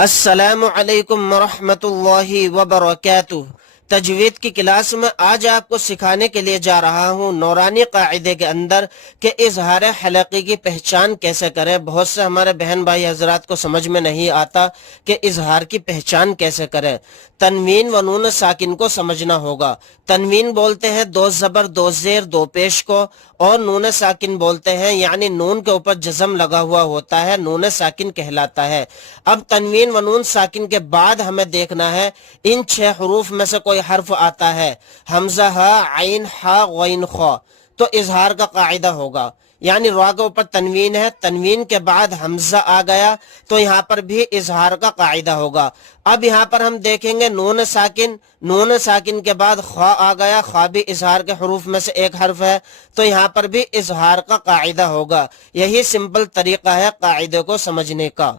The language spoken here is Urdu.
السلام علیکم ورحمۃ اللہ وبرکاتہ۔ تجوید کی کلاس میں آج آپ کو سکھانے کے لیے جا رہا ہوں نورانی قاعدے کے اندر کہ اظہار حلقی کی پہچان کیسے کریں۔ بہت سے ہمارے بہن بھائی حضرات کو سمجھ میں نہیں آتا کہ اظہار کی پہچان کیسے کریں۔ تنوین و نون ساکن کو سمجھنا ہوگا۔ تنوین بولتے ہیں دو زبر دو زیر دو پیش کو، اور نون ساکن بولتے ہیں یعنی نون کے اوپر جزم لگا ہوا ہوتا ہے، نون ساکن کہلاتا ہے۔ اب تنوین و نون ساکن کے بعد ہمیں دیکھنا ہے ان 6 حروف میں سے کوئی حرف آتا ہے، حمزہ ہا، عین ہا، غین خا، تو اظہار کا قاعدہ ہوگا۔ یعنی را کے اوپر تنوین ہے، تنوین کے بعد حمزہ آ گیا تو یہاں پر بھی اظہار کا قاعدہ ہوگا۔ اب یہاں پر ہم دیکھیں گے نون ساکن، نون ساکن کے بعد خا آ گیا، خا بھی اظہار کے حروف میں سے ایک حرف ہے، تو یہاں پر بھی اظہار کا قاعدہ ہوگا۔ یہی سمپل طریقہ ہے قاعدے کو سمجھنے کا۔